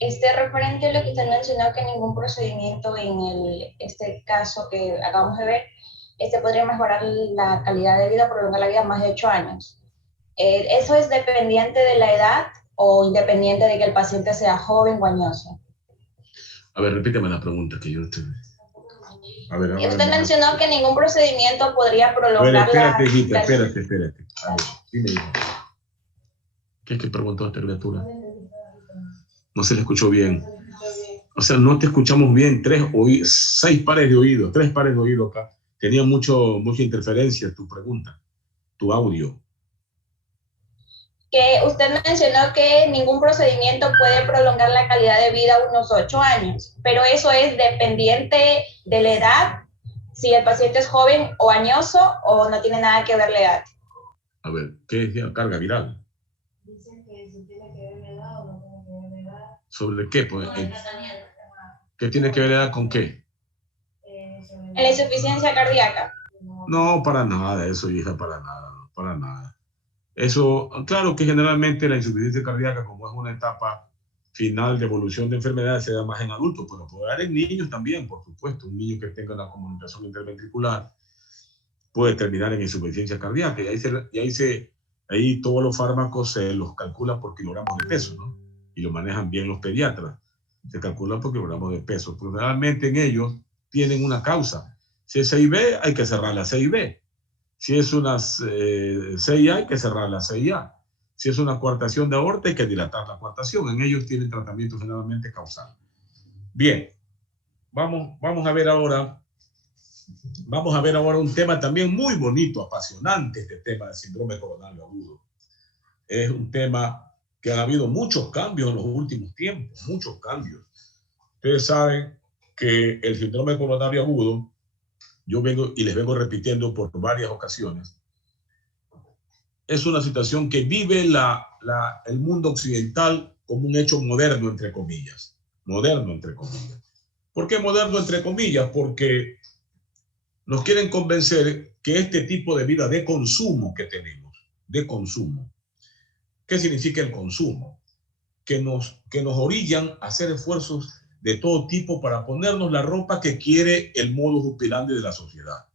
Referente a lo que usted mencionó, que ningún procedimiento en este caso que acabamos de ver, podría mejorar la calidad de vida, prolongar la vida más de 8 años. ¿Eso es dependiente de la edad o independiente de que el paciente sea joven o añoso? A ver, repíteme la pregunta que yo te... A ver, usted mencionó que ningún procedimiento podría prolongar la... Espérate, hijita, espérate. A ver, dime. ¿Qué es que preguntó esta criatura? No se le escuchó bien. O sea, no te escuchamos bien. 6 pares de oídos, 3 pares de oídos acá. Tenía mucha interferencia tu pregunta, tu audio. Que usted mencionó que ningún procedimiento puede prolongar la calidad de vida unos 8 años, pero eso es dependiente de la edad, si el paciente es joven o añoso, o no tiene nada que ver la edad. A ver, ¿qué es la carga viral? Dicen que si tiene que ver la edad o no tiene que ver la edad. ¿Sobre qué? Pues, ¿qué tiene que ver la edad con qué? En la insuficiencia cardíaca. No, para nada, eso, hija, para nada. Eso, claro que generalmente la insuficiencia cardíaca, como es una etapa final de evolución de enfermedades, se da más en adultos, pero puede dar en niños también, por supuesto. Un niño que tenga una comunicación interventricular puede terminar en insuficiencia cardíaca, ahí todos los fármacos se los calculan por kilogramos de peso, ¿no? Y lo manejan bien los pediatras. Se calculan por kilogramos de peso, pero realmente en ellos tienen una causa. Si es CIB, hay que cerrar la CIB. Si es una CIA, hay que cerrar la CIA. Si es una coartación de aorta, hay que dilatar la coartación. En ellos tienen tratamiento generalmente causal. Bien, vamos a ver ahora un tema también muy bonito, apasionante, este tema del síndrome coronario agudo. Es un tema que ha habido muchos cambios en los últimos tiempos, muchos cambios. Ustedes saben que el síndrome coronario agudo, yo les vengo repitiendo por varias ocasiones, es una situación que vive el mundo occidental como un hecho moderno, entre comillas. Moderno, entre comillas. ¿Por qué moderno, entre comillas? Porque nos quieren convencer que este tipo de vida de consumo que tenemos, de consumo, ¿qué significa el consumo? Que nos orillan a hacer esfuerzos de todo tipo para ponernos la ropa que quiere el modus operandi de la sociedad.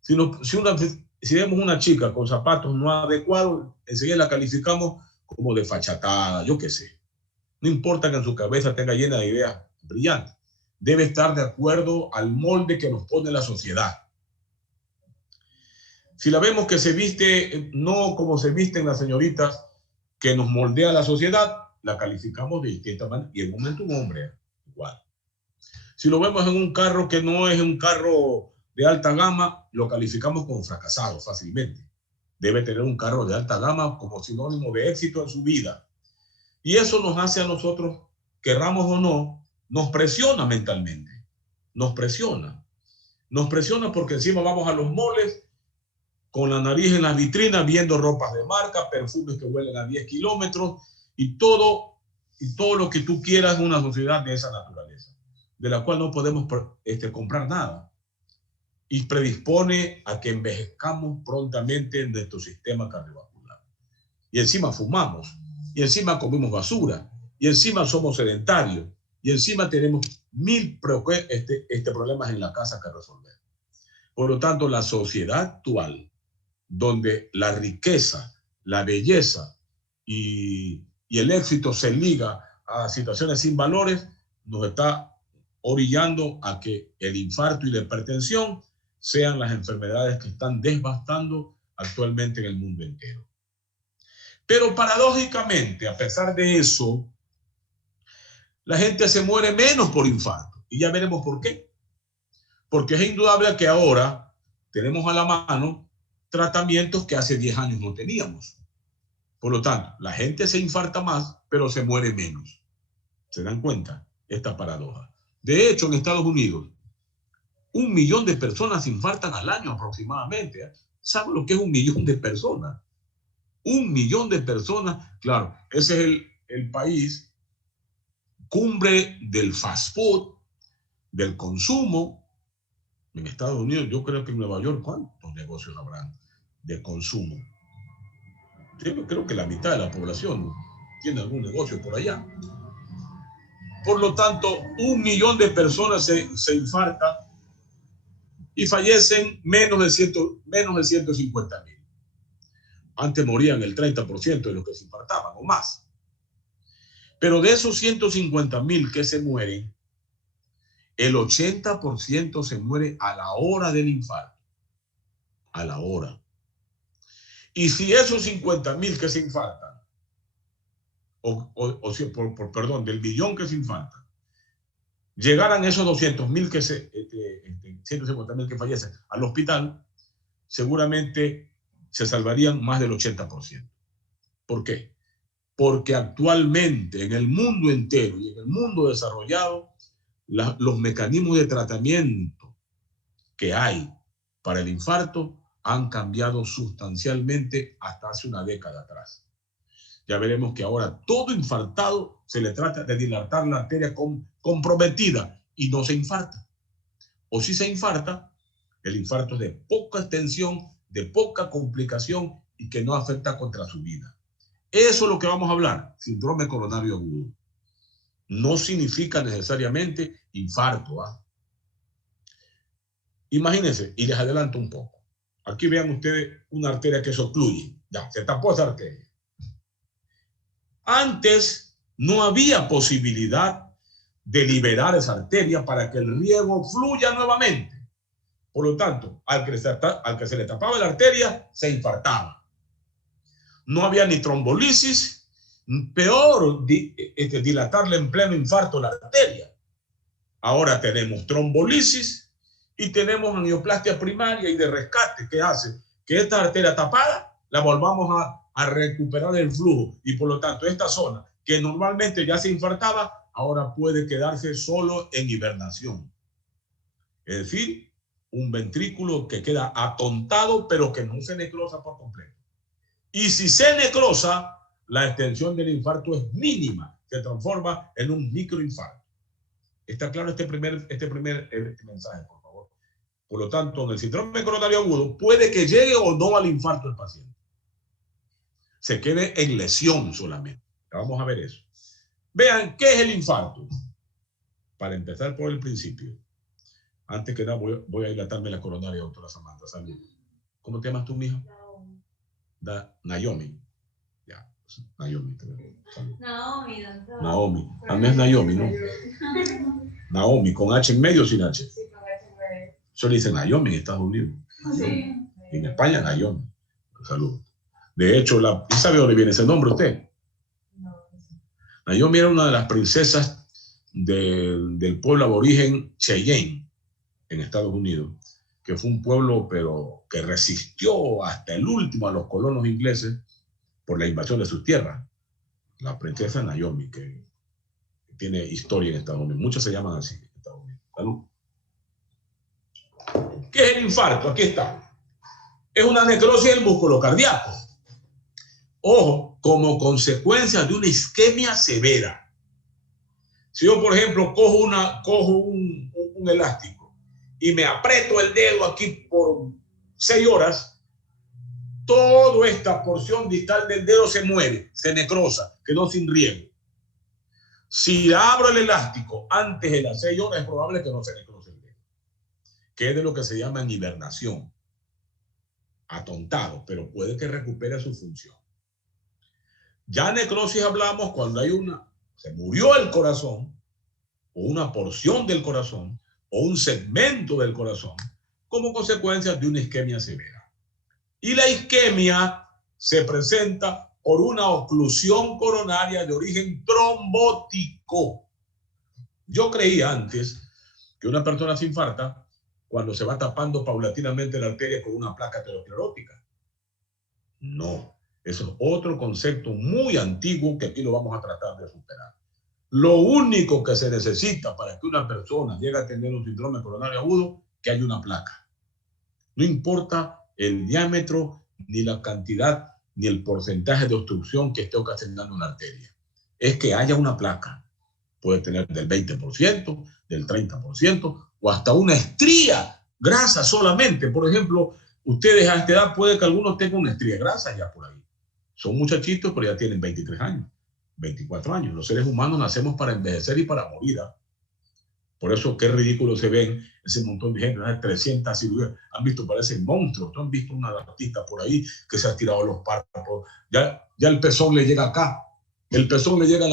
Si vemos una chica con zapatos no adecuados, enseguida la calificamos como desfachatada, yo qué sé. No importa que en su cabeza tenga llena de ideas brillantes. Debe estar de acuerdo al molde que nos pone la sociedad. Si la vemos que se viste no como se visten las señoritas que nos moldea la sociedad, la calificamos de distinta manera. Y en un momento un hombre, igual. Si lo vemos en un carro que no es un carro de alta gama, lo calificamos como fracasado fácilmente. Debe tener un carro de alta gama como sinónimo de éxito en su vida. Y eso nos hace a nosotros, querramos o no, nos presiona mentalmente. Nos presiona. Nos presiona porque encima vamos a los moles con la nariz en las vitrinas, viendo ropas de marca, perfumes que huelen a 10 kilómetros y todo lo que tú quieras en una sociedad de esa naturaleza, de la cual no podemos comprar nada. Y predispone a que envejezcamos prontamente en nuestro sistema cardiovascular. Y encima fumamos, y encima comemos basura, y encima somos sedentarios, y encima tenemos 1000 problemas en la casa que resolver. Por lo tanto, la sociedad actual, donde la riqueza, la belleza y el éxito se liga a situaciones sin valores, nos está orillando a que el infarto y la hipertensión sean las enfermedades que están devastando actualmente en el mundo entero. Pero paradójicamente, a pesar de eso, la gente se muere menos por infarto. Y ya veremos por qué. Porque es indudable que ahora tenemos a la mano tratamientos que hace 10 años no teníamos. Por lo tanto, la gente se infarta más, pero se muere menos. ¿Se dan cuenta? Esta paradoja. De hecho, en Estados Unidos, 1 millón de personas se infartan al año aproximadamente. ¿Saben lo que es 1 millón de personas? 1 millón de personas. Claro, ese es el país cumbre del fast food, del consumo. En Estados Unidos, yo creo que en Nueva York, ¿cuántos negocios habrán de consumo? Yo creo que la mitad de la población tiene algún negocio por allá. Por lo tanto, 1 millón de personas se infartan y fallecen menos de 150.000. Antes morían el 30% de los que se infartaban o más. Pero de esos 150.000 que se mueren, el 80% se muere a la hora del infarto. A la hora. Y si esos 50.000 que se infartan, perdón, del millón que se infartan, llegaran esos 200.000 que 150.000 que fallecen al hospital, seguramente se salvarían más del 80%. ¿Por qué? Porque actualmente en el mundo entero y en el mundo desarrollado, los mecanismos de tratamiento que hay para el infarto han cambiado sustancialmente hasta hace una década atrás. Ya veremos que ahora todo infartado se le trata de dilatar la arteria comprometida y no se infarta. O si se infarta, el infarto es de poca extensión, de poca complicación y que no afecta contra su vida. Eso es lo que vamos a hablar, síndrome coronario agudo. No significa necesariamente infarto. Imagínense, y les adelanto un poco. Aquí vean ustedes una arteria que se ocluye. Ya, se tapó esa arteria. Antes no había posibilidad de liberar esa arteria para que el riego fluya nuevamente. Por lo tanto, al que se le tapaba la arteria, se infartaba. No había ni trombolisis, peor dilatarle en pleno infarto la arteria. Ahora tenemos trombolisis y tenemos angioplastia primaria y de rescate que hace que esta arteria tapada la volvamos a recuperar el flujo y por lo tanto esta zona que normalmente ya se infartaba ahora puede quedarse solo en hibernación. Es decir, un ventrículo que queda atontado pero que no se necrosa por completo. Y si se necrosa, la extensión del infarto es mínima, se transforma en un microinfarto. ¿Está claro este primer mensaje, por favor? Por lo tanto, en el síndrome coronario agudo puede que llegue o no al infarto el paciente. Se quede en lesión solamente. Vamos a ver eso. Vean, ¿qué es el infarto? Para empezar por el principio. Antes que nada, voy a dilatarme la coronaria, doctora Samantha. Salud. ¿Cómo te llamas tú, mija? Naomi. Ya, Naomi. Salud. Naomi, doctor. Naomi. A mí es Naomi, ¿no? Naomi, con H en medio o sin H. Sí, con H en medio. Eso le dicen Naomi en Estados Unidos. Sí. En España, Naomi. Salud. De hecho, ¿sabe dónde viene ese nombre usted? No. Naomi era una de las princesas del pueblo aborigen Cheyenne en Estados Unidos, que fue un pueblo pero que resistió hasta el último a los colonos ingleses por la invasión de sus tierras. La princesa Naomi, que tiene historia en Estados Unidos. Muchos se llaman así en Estados Unidos. ¿Salud? ¿Qué es el infarto? Aquí está. Es una necrosis del músculo cardíaco. Ojo, como consecuencia de una isquemia severa. Si yo, por ejemplo, cojo un elástico y me aprieto el dedo aquí por 6 horas, toda esta porción distal del dedo se mueve, se necrosa, quedó sin riego. Si abro el elástico antes de las 6 horas, es probable que no se necrose el dedo, que es de lo que se llama hibernación, atontado, pero puede que recupere su función. Ya necrosis hablamos cuando se murió el corazón, o una porción del corazón, o un segmento del corazón, como consecuencia de una isquemia severa. Y la isquemia se presenta por una oclusión coronaria de origen trombótico. Yo creía antes que una persona se infarta cuando se va tapando paulatinamente la arteria con una placa aterosclerótica. No, eso es otro concepto muy antiguo que aquí lo vamos a tratar de superar. Lo único que se necesita para que una persona llegue a tener un síndrome coronario agudo, que haya una placa. No importa el diámetro, ni la cantidad, ni el porcentaje de obstrucción que esté ocasionando una arteria. Es que haya una placa. Puede tener del 20%, del 30%, o hasta una estría grasa solamente. Por ejemplo, ustedes a esta edad puede que algunos tengan una estría grasa ya por ahí. Son muchachitos, pero ya tienen 23 años. 24 años. Los seres humanos nacemos para envejecer y para morir. Por eso qué ridículo se ven ese montón de gente, 300 cirugías. Han visto, parecen monstruos. ¿No han visto una artista por ahí que se ha tirado los párpados? Ya el pezón le llega acá. El pezón le llega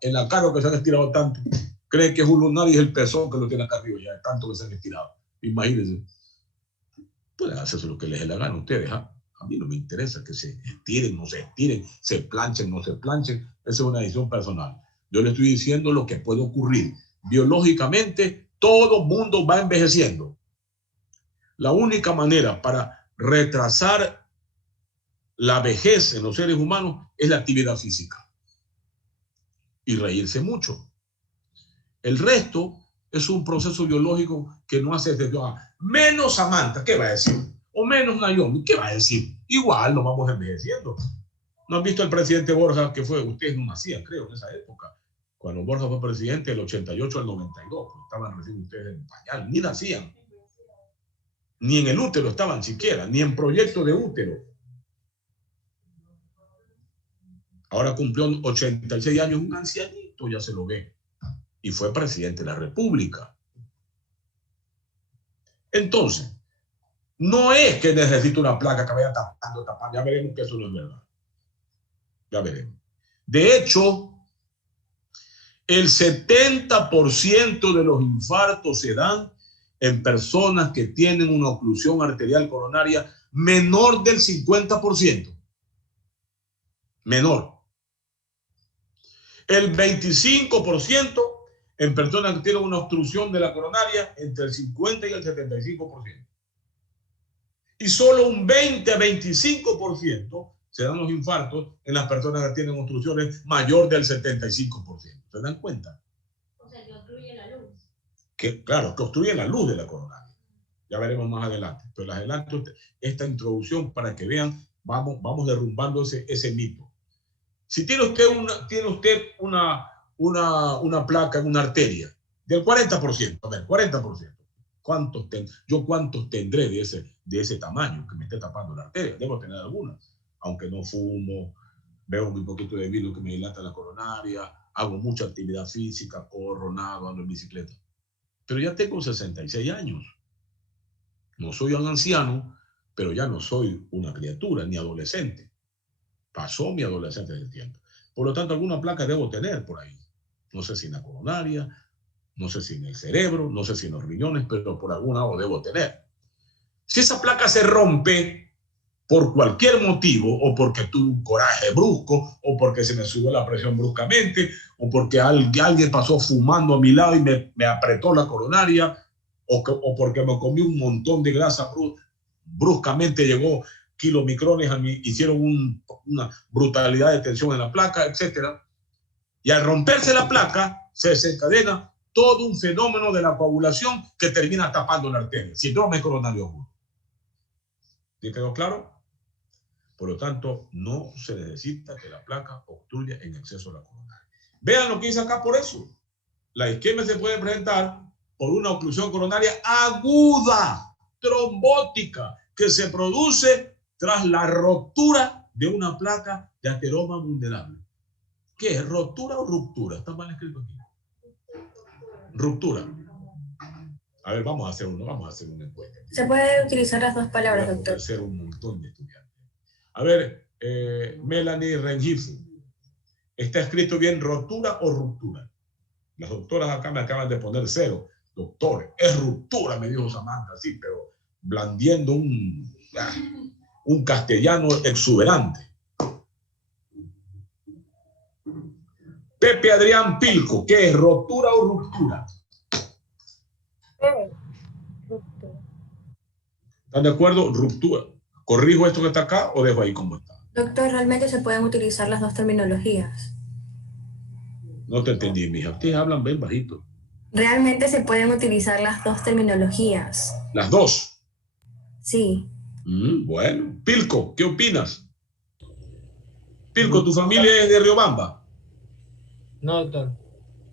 en la cara que se han estirado tanto. Cree que es un lunar y es el pezón que lo tiene acá arriba ya, tanto que se han estirado. Imagínense. Pueden hacerse lo que les dé la gana a ustedes. A mí no me interesa que se estiren, no se estiren, se planchen, no se planchen. Esa es una decisión personal. Yo le estoy diciendo lo que puede ocurrir. Biológicamente, todo mundo va envejeciendo. La única manera para retrasar la vejez en los seres humanos es la actividad física. Y reírse mucho. El resto es un proceso biológico que no hace desde menos Samantha, ¿qué va a decir? O menos Naomi, ¿qué va a decir? Igual nos vamos envejeciendo. ¿No han visto al presidente Borja que fue? Ustedes no nacían, creo, en esa época. Cuando Borja fue presidente del 88 al 92, estaban recién ustedes en pañal, ni nacían. Ni en el útero estaban siquiera, ni en proyecto de útero. Ahora cumplió 86 años, un ancianito, ya se lo ve. Y fue presidente de la República. Entonces, no es que necesite una placa que vaya tapando. Ya veremos que eso no es verdad. Ya veremos. De hecho, el 70% de los infartos se dan en personas que tienen una oclusión arterial coronaria menor del 50%. Menor. El 25% en personas que tienen una obstrucción de la coronaria entre el 50 y el 75%. Y solo un 20 a 25% se dan los infartos en las personas que tienen obstrucciones mayor del 75%. ¿Se dan cuenta? O sea, que obstruye la luz. Claro, que obstruyen la luz de la coronaria. Ya veremos más adelante. Pero les adelanto esta introducción para que vean, vamos derrumbando ese mito. Si tiene usted una placa en una arteria del 40%, a ver, 40%. ¿Cuántos tendré de ese tamaño que me esté tapando la arteria? Debo tener algunas, aunque no fumo, bebo un poquito de vino que me dilata la coronaria, hago mucha actividad física, corro, nado, ando en bicicleta. Pero ya tengo 66 años. No soy un anciano, pero ya no soy una criatura ni adolescente. Pasó mi adolescencia del tiempo. Por lo tanto, alguna placa debo tener por ahí. No sé si en la coronaria, no sé si en el cerebro, no sé si en los riñones, pero por algún lado debo tener. Si esa placa se rompe por cualquier motivo, o porque tuve un coraje brusco, o porque se me subió la presión bruscamente, o porque alguien pasó fumando a mi lado y me apretó la coronaria, o porque me comí un montón de grasa bruscamente llegó kilomicrones a mí, hicieron una brutalidad de tensión en la placa, etc. Y al romperse la placa, se desencadena todo un fenómeno de la coagulación que termina tapando la arteria. Síndrome coronario agudo. ¿Sí quedó claro? Por lo tanto, no se necesita que la placa obstruya en exceso la coronaria. Vean lo que dice acá por eso. La isquemia se puede presentar por una oclusión coronaria aguda, trombótica, que se produce tras la rotura de una placa de ateroma vulnerable. ¿Qué es? ¿Rotura o ruptura? Está mal escrito aquí. Ruptura. A ver, vamos a hacer una encuesta. Se puede utilizar las dos palabras, doctor. Puede ser un montón de estudiantes. A ver, Melanie Rengifo. ¿Está escrito bien rotura o ruptura? Las doctoras acá me acaban de poner 0. Doctor, es ruptura, me dijo Samantha, sí, pero blandiendo un castellano exuberante. Pepe Adrián Pilco, ¿qué es rotura o ruptura? Ruptura. ¿Están de acuerdo? Ruptura. ¿Corrijo esto que está acá o dejo ahí como está? Doctor, realmente se pueden utilizar las dos terminologías. No te entendí, mija. Ustedes hablan bien bajito. Realmente se pueden utilizar las dos terminologías. Las dos. Sí. Bueno. Pilco, ¿qué opinas? Pilco, ¿tu familia es de Riobamba? No, doctor.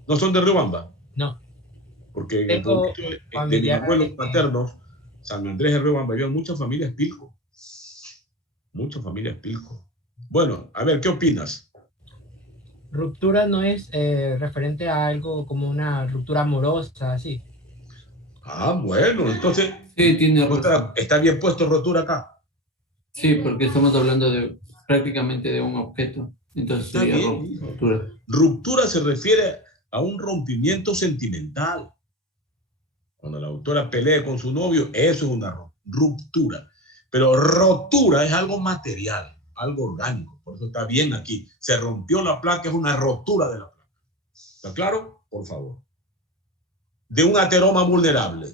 ¿No son de Riobamba? No. Porque en el pueblito de mis abuelos paternos, San Andrés de Riobamba, había muchas familias Pilco. Muchas familias Pilco. Bueno, a ver, ¿qué opinas? Ruptura no es referente a algo como una ruptura amorosa, así. Ah, bueno, entonces, Sí, tiene ¿no razón. está bien puesto rotura acá? Sí, porque estamos hablando de prácticamente de un objeto. Entonces Está sería bien, hijo. ruptura. Ruptura se refiere a un rompimiento sentimental. Cuando la autora pelea con su novio, eso es una ruptura. Pero rotura es algo material, algo orgánico. Por eso está bien aquí. Se rompió la placa, es una rotura de la placa. ¿Está claro? Por favor. De un ateroma vulnerable.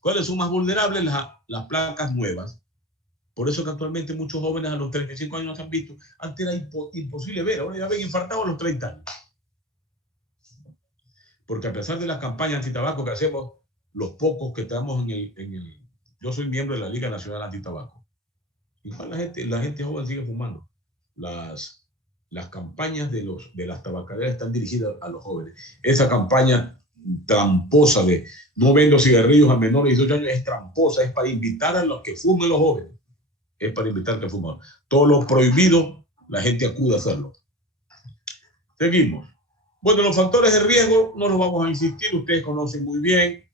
¿Cuáles son más vulnerables? Las placas nuevas. Por eso que actualmente muchos jóvenes a los 35 años no se han visto. Antes era imposible ver, ahora ya ven infartados a los 30 años. Porque a pesar de las campañas antitabaco que hacemos, los pocos que estamos yo soy miembro de la Liga Nacional Antitabaco. Igual la gente joven sigue fumando. Las campañas de las tabacaleras están dirigidas a los jóvenes. Esa campaña tramposa de no vendo cigarrillos a menores de 18 años es tramposa, es para invitar a los que fumen los jóvenes. Es para invitar a que fumen. Todo lo prohibido, la gente acude a hacerlo. Seguimos. Bueno, los factores de riesgo no los vamos a insistir, ustedes conocen muy bien,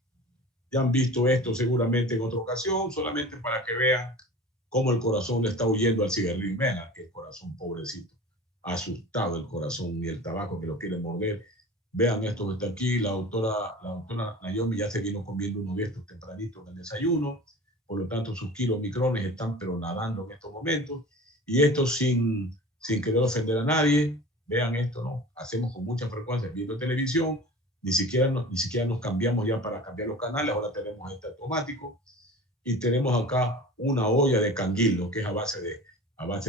ya han visto esto seguramente en otra ocasión, solamente para que vean cómo el corazón le está huyendo al cigarrillo. Vean aquel corazón pobrecito, asustado el corazón y el tabaco que lo quiere morder. Vean esto que está aquí, la doctora Naomi ya se vino comiendo uno de estos tempranito en el desayuno, por lo tanto sus kilomicrones están pero nadando en estos momentos, y esto sin querer ofender a nadie. Vean esto, ¿no? Hacemos con mucha frecuencia viendo televisión, ni siquiera nos cambiamos ya para cambiar los canales, ahora tenemos este automático, y tenemos acá una olla de canguil, que es a base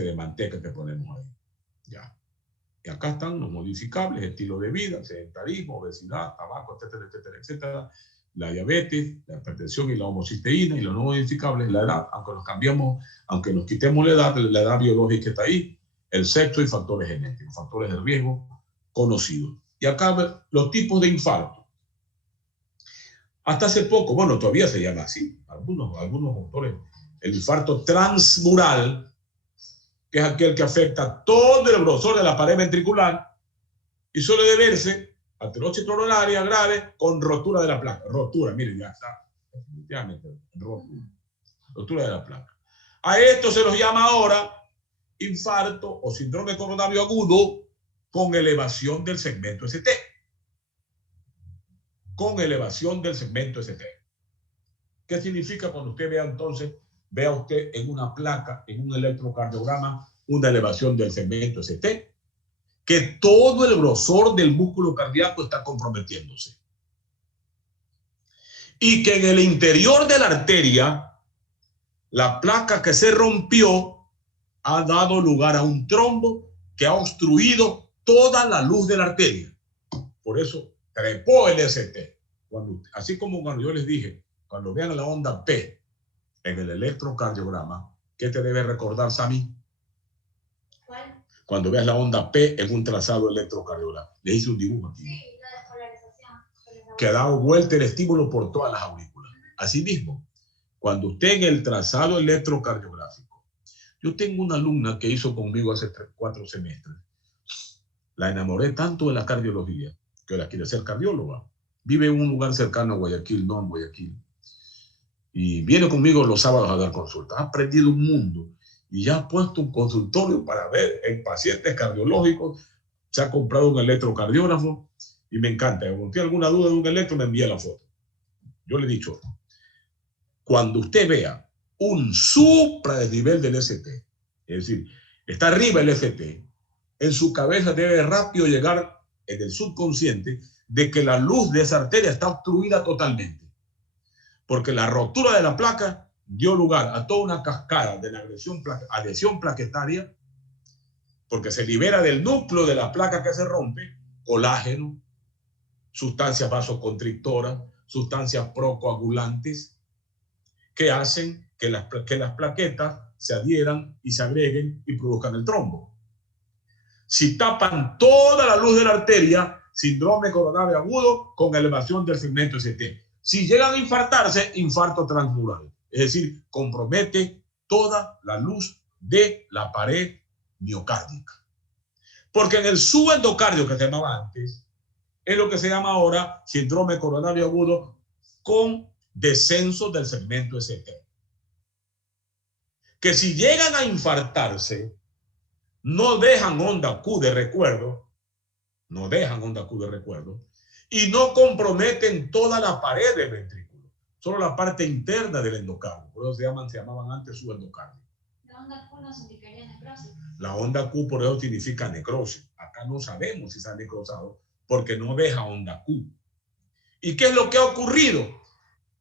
de manteca que ponemos ahí. Ya. Y acá están los modificables, estilo de vida, sedentarismo, obesidad, tabaco, etcétera, etcétera, etcétera, la diabetes, la hipertensión y la homocisteína, y los no modificables, la edad, aunque los cambiamos, aunque nos quitemos la edad biológica está ahí, el sexo y factores genéticos, factores de riesgo conocidos. Y acá los tipos de infarto. Hasta hace poco, bueno, todavía se llama así, algunos autores, el infarto transmural, que es aquel que afecta todo el grosor de la pared ventricular y suele deberse a aterosis coronaria grave con rotura de la placa. Rotura, miren, ya está, definitivamente, rotura de la placa. A esto se los llama ahora infarto o síndrome coronario agudo con elevación del segmento ST. Con elevación del segmento ST. ¿Qué significa cuando usted vea entonces, vea usted en una placa, en un electrocardiograma, una elevación del segmento ST? Que todo el grosor del músculo cardíaco está comprometiéndose. Y que en el interior de la arteria, la placa que se rompió ha dado lugar a un trombo que ha obstruido toda la luz de la arteria. Por eso trepó el ST. Así como cuando yo les dije, cuando vean la onda P en el electrocardiograma, ¿qué te debe recordar, Sami? ¿Cuál? Cuando veas la onda P en un trazado electrocardiogram. Le hice un dibujo aquí. Sí, la despolarización. Que ha dado vuelta el estímulo por todas las aurículas. Asimismo, cuando usted en el trazado electrocardiográfico, yo tengo una alumna que hizo conmigo hace 4 semestres. La enamoré tanto de la cardiología que ahora quiere ser cardióloga. Vive en un lugar cercano a Guayaquil, no en Guayaquil. Y viene conmigo los sábados a dar consultas. Ha aprendido un mundo y ya ha puesto un consultorio para ver en pacientes cardiológicos. Se ha comprado un electrocardiógrafo y me encanta. Cuando tiene alguna duda de un electro, me envía la foto. Yo le he dicho, cuando usted vea un supradesnivel del ST, es decir, está arriba el ST, en su cabeza debe rápido llegar en el subconsciente de que la luz de esa arteria está obstruida totalmente. Porque la rotura de la placa dio lugar a toda una cascada de la adhesión plaquetaria, porque se libera del núcleo de la placa que se rompe colágeno, sustancias vasoconstrictoras, sustancias procoagulantes, que hacen que las plaquetas se adhieran y se agreguen y produzcan el trombo. Si tapan toda la luz de la arteria, síndrome coronario agudo con elevación del segmento ST. Si llegan a infartarse, infarto transmural. Es decir, compromete toda la luz de la pared miocárdica. Porque en el subendocardio que se llamaba antes, es lo que se llama ahora síndrome coronario agudo con descenso del segmento ST. Que si llegan a infartarse, no dejan onda Q de recuerdo, y no comprometen toda la pared del ventrículo, solo la parte interna del endocardio. Por eso se llamaban antes subendocardio. La onda Q no significaría necrosis. La onda Q por eso significa necrosis. Acá no sabemos si se ha necrosado porque no deja onda Q. ¿Y qué es lo que ha ocurrido?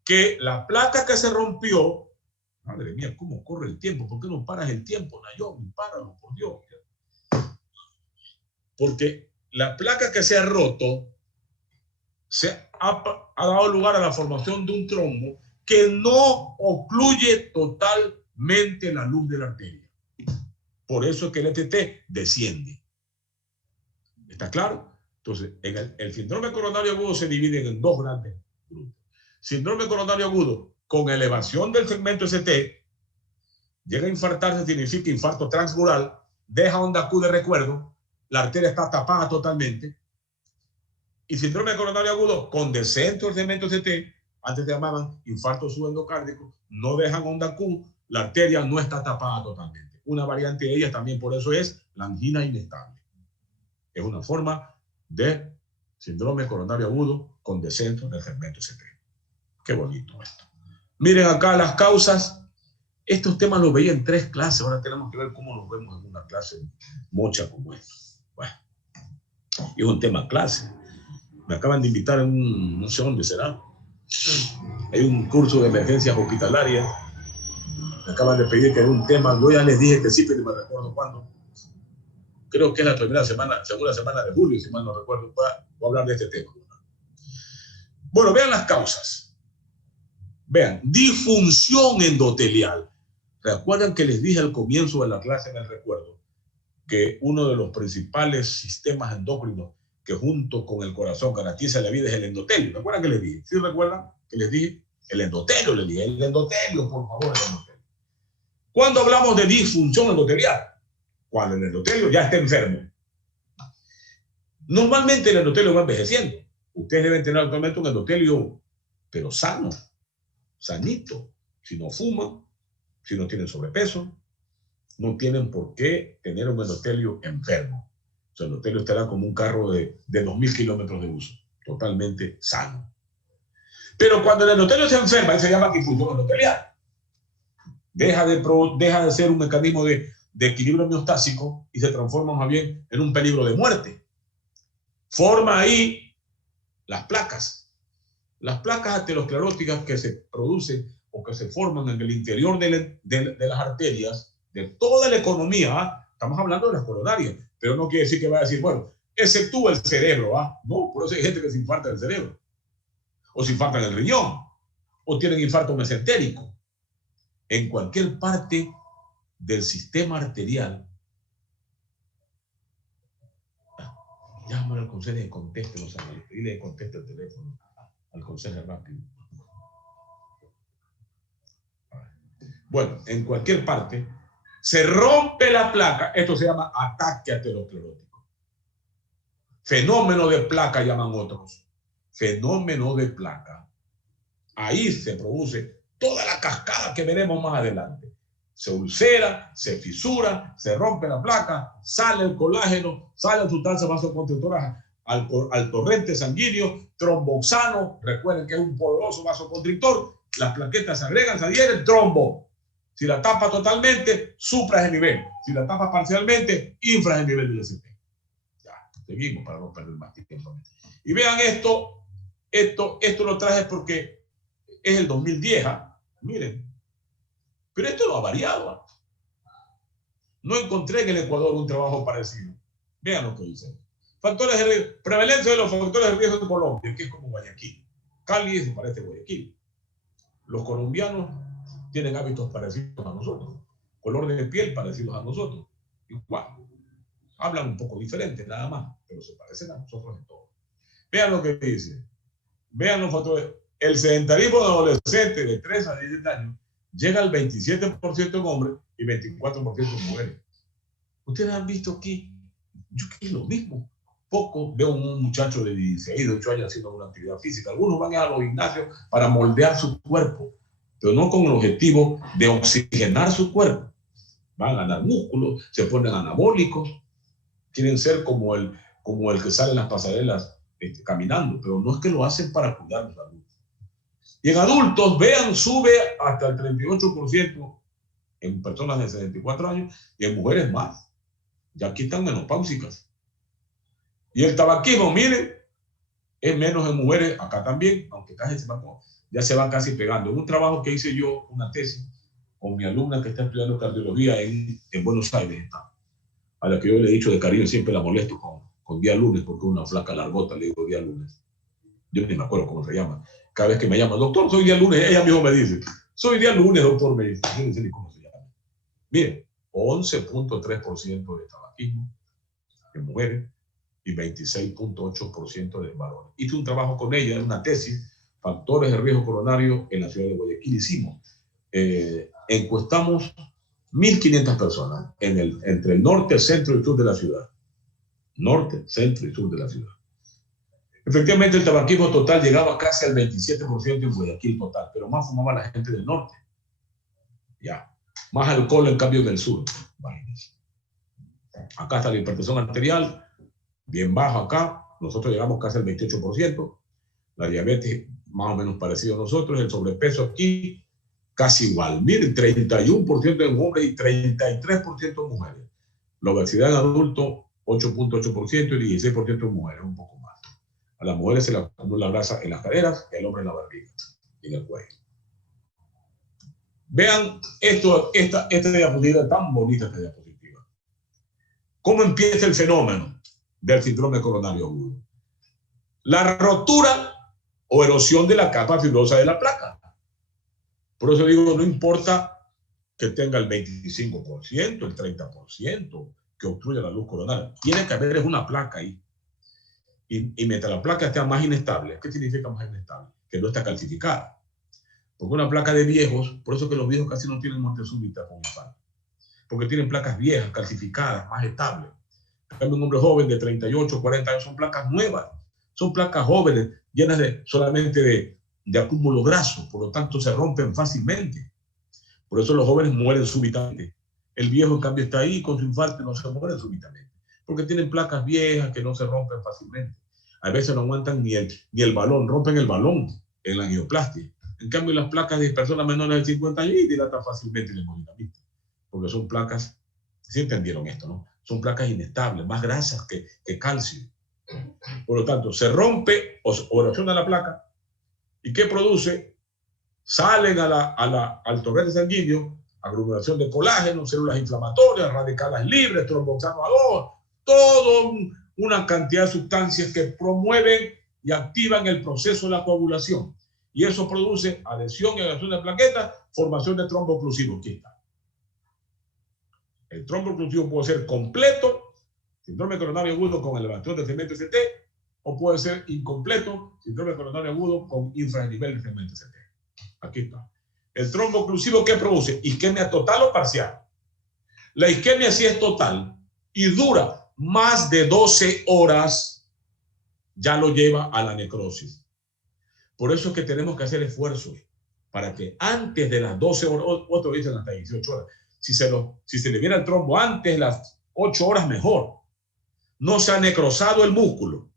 Que la placa que se rompió, madre mía, ¿cómo corre el tiempo? ¿Por qué no paras el tiempo, Nayomi? Páralo, por Dios. Porque la placa que se ha roto ha dado lugar a la formación de un trombo que no ocluye totalmente la luz de la arteria. Por eso es que el ETT desciende. ¿Está claro? Entonces, el síndrome coronario agudo se divide en dos grandes grupos. Síndrome coronario agudo con elevación del segmento ST, llega a infartarse, significa infarto transmural, deja onda Q de recuerdo, la arteria está tapada totalmente. Y síndrome coronario agudo con descenso del segmento ST, antes se llamaban infarto subendocárdico, no dejan onda Q, la arteria no está tapada totalmente. Una variante de ellas también por eso es la angina inestable. Es una forma de síndrome coronario agudo con descenso del segmento ST. Qué bonito esto. Miren acá las causas. Estos temas los veía en 3 clases. Ahora tenemos que ver cómo los vemos en una clase mocha como esta. Bueno, y es un tema clase. Me acaban de invitar a no sé dónde será. Hay un curso de emergencias hospitalarias. Me acaban de pedir que dé un tema. Yo ya les dije que sí, pero no me recuerdo cuándo. Creo que es la segunda semana de julio, si mal no recuerdo. Voy a hablar de este tema. Bueno, vean las causas. Vean, disfunción endotelial. ¿Recuerdan que les dije al comienzo de la clase, en el recuerdo, que uno de los principales sistemas endocrinos que junto con el corazón garantiza la vida es el endotelio? ¿Recuerdan que les dije? ¿Sí recuerdan que les dije? El endotelio, les dije. El endotelio, por favor, el endotelio. ¿Cuándo hablamos de disfunción endotelial? Cuando el endotelio ya está enfermo. Normalmente el endotelio va envejeciendo. Ustedes deben tener actualmente un endotelio, pero sano, sanito. Si no fuman, si no tienen sobrepeso, no tienen por qué tener un endotelio enfermo. Su endotelio estará como un carro de 2.000 kilómetros de uso, totalmente sano. Pero cuando el endotelio se enferma, se llama disfunción endotelial. Deja de ser un mecanismo de equilibrio homeostásico y se transforma más bien en un peligro de muerte. Forma ahí las placas. Las placas ateroscleróticas que se producen o que se forman en el interior de las arterias, de toda la economía, ¿ah? Estamos hablando de las coronarias, pero no quiere decir que va a decir, bueno, exceptúa el cerebro, ¿ah? No, por eso hay gente que se infarta del cerebro, o se infarta del riñón, o tienen infarto mesentérico. En cualquier parte del sistema arterial, llámalo al consejo y conteste los análisis, dile que conteste el teléfono al consejo rápido. Bueno, en cualquier parte se rompe la placa. Esto se llama ataque aterosclerótico. Fenómeno de placa llaman otros. Fenómeno de placa. Ahí se produce toda la cascada que veremos más adelante. Se ulcera, se fisura, se rompe la placa, sale el colágeno, salen sustancias vasoconstrictoras al torrente sanguíneo, tromboxano. Recuerden que es un poderoso vasoconstrictor. Las plaquetas se agregan, se adhieren, trombo. Si la tapa totalmente, supras el nivel. Si la tapa parcialmente, infras el nivel del ST. Ya, seguimos para no perder más tiempo. Y vean esto lo traje porque es el 2010, ¿eh? Miren. Pero esto no ha variado. No encontré en el Ecuador un trabajo parecido. Vean lo que dice. Factores de riesgo. Prevalencia de los factores de riesgo en Colombia, que es como Guayaquil. Cali se parece a Guayaquil. Los colombianos tienen hábitos parecidos a nosotros, color de piel parecidos a nosotros, igual, hablan un poco diferente nada más, pero se parecen a nosotros en todo. Vean lo que dice, vean los factores. El sedentarismo de adolescentes de 3 a 17 años llega al 27% en hombres y 24% en mujeres. Ustedes han visto aquí Yo que es lo mismo. Poco veo un muchacho de 16, 18 años haciendo una actividad física. Algunos van a los gimnasios para moldear su cuerpo, pero no con el objetivo de oxigenar su cuerpo. Van a ganar músculos, se ponen anabólicos, quieren ser como el que sale en las pasarelas caminando, pero no es que lo hacen para cuidar la salud. Y en adultos, vean, sube hasta el 38% en personas de 64 años y en mujeres más. Ya aquí están menopáusicas. Y el tabaquismo, miren, es menos en mujeres, acá también, aunque casi ya se van casi pegando. En un trabajo que hice yo, una tesis, con mi alumna que está estudiando cardiología en Buenos Aires, a la que yo le he dicho de cariño, siempre la molesto con día lunes, porque una flaca largota, le digo día lunes. Yo ni me acuerdo cómo se llama. Cada vez que me llama, doctor, soy día lunes, ella mismo me dice, soy día lunes, doctor, me dice. Yo no sé ni cómo se llama. Miren, 11.3% de tabaquismo en mujeres y 26.8% de varones. Hice un trabajo con ella, una tesis, factores de riesgo coronario en la ciudad de Guayaquil. Hicimos, encuestamos 1.500 personas entre el norte, centro y sur de la ciudad. Norte, centro y sur de la ciudad. Efectivamente, el tabaquismo total llegaba casi al 27% en Guayaquil total, pero más fumaba la gente del norte. Ya. Más alcohol, en cambio, en el sur. Imagínense. Acá está la hipertensión arterial, bien bajo acá. Nosotros llegamos casi al 28%. La diabetes, más o menos parecido a nosotros. El sobrepeso aquí, casi igual. Miren, 31% en hombres y 33% en mujeres. La obesidad en adultos, 8.8% y 16% en mujeres, un poco más. A las mujeres se le acumula grasa en las caderas y al hombre en la barriga y en el cuello. Vean esta diapositiva tan bonita, esta diapositiva. ¿Cómo empieza el fenómeno del síndrome coronario agudo? La rotura o erosión de la capa fibrosa de la placa. Por eso digo, no importa que tenga el 25%, el 30%, que obstruya la luz coronaria. Tiene que haber una placa ahí. Y mientras la placa esté más inestable, ¿qué significa más inestable? Que no está calcificada. Porque una placa de viejos, por eso que los viejos casi no tienen muerte súbita con infarto. Porque tienen placas viejas, calcificadas, más estables. Un hombre joven de 38, 40 años son placas nuevas. Son placas jóvenes, llenas solamente de acúmulo graso. Por lo tanto, se rompen fácilmente. Por eso los jóvenes mueren súbitamente. El viejo, en cambio, está ahí con su infarto y no se muere súbitamente. Porque tienen placas viejas que no se rompen fácilmente. A veces no aguantan ni el balón, rompen el balón en la angioplastia. En cambio, las placas de personas menores de 50 años dilatan fácilmente el hemodinamismo. Porque son placas, ¿sí entendieron esto, no? Son placas inestables, más grasas que calcio. Por lo tanto, se rompe o erosiona la placa. ¿Y qué produce? Salen al torrente sanguíneo aglomeración de colágeno, células inflamatorias, radicales libres, tromboxano A2, todo una cantidad de sustancias que promueven y activan el proceso de la coagulación. Y eso produce adhesión y agregación de plaquetas, formación de trombo oclusivo. Aquí está. El trombo oclusivo puede ser completo, síndrome coronario agudo con elevación de segmento ST, o puede ser incompleto, síndrome coronario agudo con infranivel de segmento ST. Aquí está. El trombo oclusivo, ¿qué produce? Isquemia total o parcial. La isquemia sí es total y dura más de 12 horas, ya lo lleva a la necrosis. Por eso es que tenemos que hacer esfuerzos para que antes de las 12 horas, otros dicen hasta 18 horas, si se le viera el trombo antes de las 8 horas, mejor. No se ha necrosado el músculo.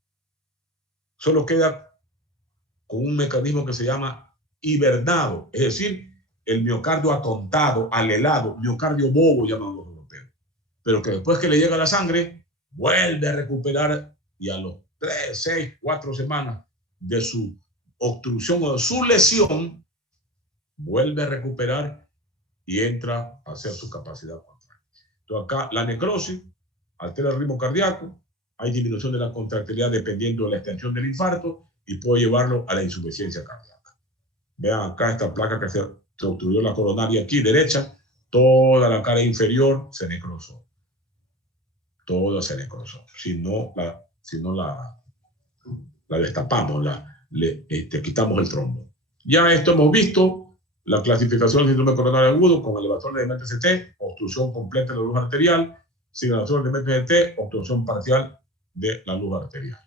Solo queda con un mecanismo que se llama hibernado, es decir, el miocardio atontado, alelado, miocardio bobo, llaman los europeos. Pero que después que le llega la sangre, vuelve a recuperar y a los 3, 6, 4 semanas de su obstrucción o de su lesión, vuelve a recuperar y entra a hacer su capacidad contractil. Entonces acá la necrosis altera el ritmo cardíaco, hay disminución de la contractilidad dependiendo de la extensión del infarto y puede llevarlo a la insuficiencia cardíaca. Vean acá esta placa que se obstruyó la coronaria aquí derecha, toda la cara inferior se necrosó. Toda se necrosó. Si no la destapamos, quitamos el trombo. Ya esto hemos visto, la clasificación del síndrome coronario agudo con elevación de MTCT, obstrucción completa de la luz arterial, signalización de MPGT, obstrucción parcial de la luz arterial.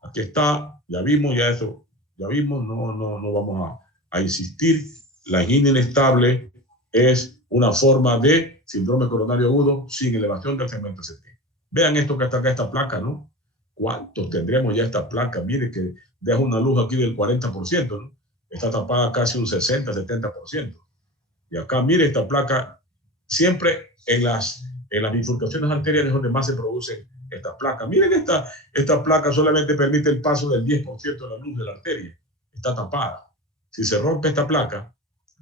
Aquí está, ya vimos, no vamos a insistir. La angina inestable es una forma de síndrome coronario agudo sin elevación del segmento ST. Vean esto que está acá, esta placa, ¿no? ¿Cuántos tendremos ya esta placa? Mire que deja una luz aquí del 40%, ¿no? Está tapada casi un 60, 70%. Y acá, mire esta placa, siempre en las bifurcaciones arteriales donde más se producen estas placas. Miren esta placa solamente permite el paso del 10% de la luz de la arteria. Está tapada. Si se rompe esta placa,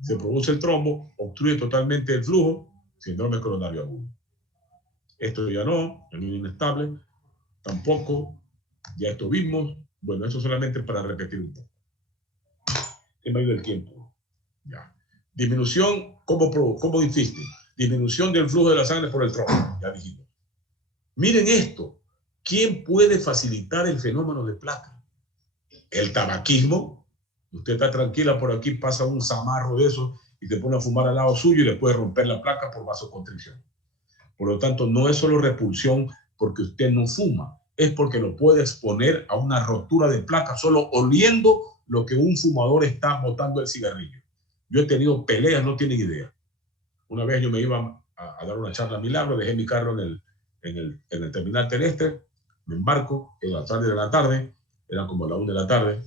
se produce el trombo, obstruye totalmente el flujo, síndrome coronario agudo. Esto ya no, el inestable, tampoco, ya esto vimos. Bueno, eso solamente para repetir un poco. En medio del tiempo. Ya. Disminución, ¿cómo dijiste? Disminución del flujo de la sangre por el trombo, ya dijimos. Miren esto. ¿Quién puede facilitar el fenómeno de placa? El tabaquismo. Usted está tranquila por aquí, pasa un zamarro de eso y te pone a fumar al lado suyo y le puede romper la placa por vasoconstricción. Por lo tanto, no es solo repulsión porque usted no fuma, es porque lo puede exponer a una rotura de placa solo oliendo lo que un fumador está botando el cigarrillo. Yo he tenido peleas, no tienen idea. Una vez yo me iba a dar una charla a Milagro, dejé mi carro en el terminal terrestre, me embarco en la tarde de la tarde, era como la 1 de la tarde,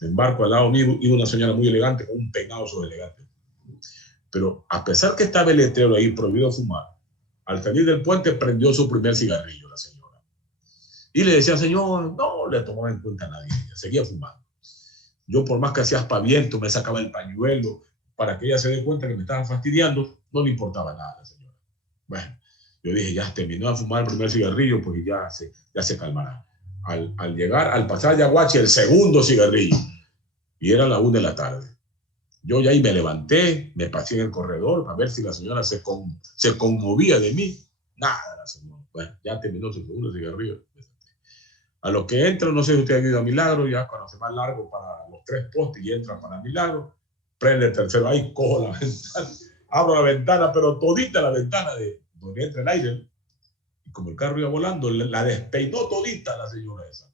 me embarco, al lado mío iba una señora muy elegante con un peinado sobre elegante. Pero a pesar que estaba el letrero ahí, prohibido fumar, al salir del puente prendió su primer cigarrillo la señora. Y le decía, señor, no le tomaba en cuenta a nadie, ella seguía fumando. Yo por más que hacía aspaviento, me sacaba el pañuelo para que ella se dé cuenta que me estaba fastidiando, no le importaba nada a la señora. Bueno, yo dije, ya terminó de fumar el primer cigarrillo, pues ya se calmará. Al llegar, al pasar Yaguachi, el segundo cigarrillo, y era la 1 de la tarde. Yo ya ahí me levanté, me pasé en el corredor para ver si la señora se conmovía de mí. Nada, la señora. Bueno, ya terminó su segundo cigarrillo. A lo que entro, no sé si usted ha ido a Milagro, ya cuando se va largo para los 3 postes y entra para Milagro, prende el tercero ahí, cojo la ventana, abro la ventana, pero todita la ventana de donde entra el aire. Y como el carro iba volando, la despeinó todita la señora esa.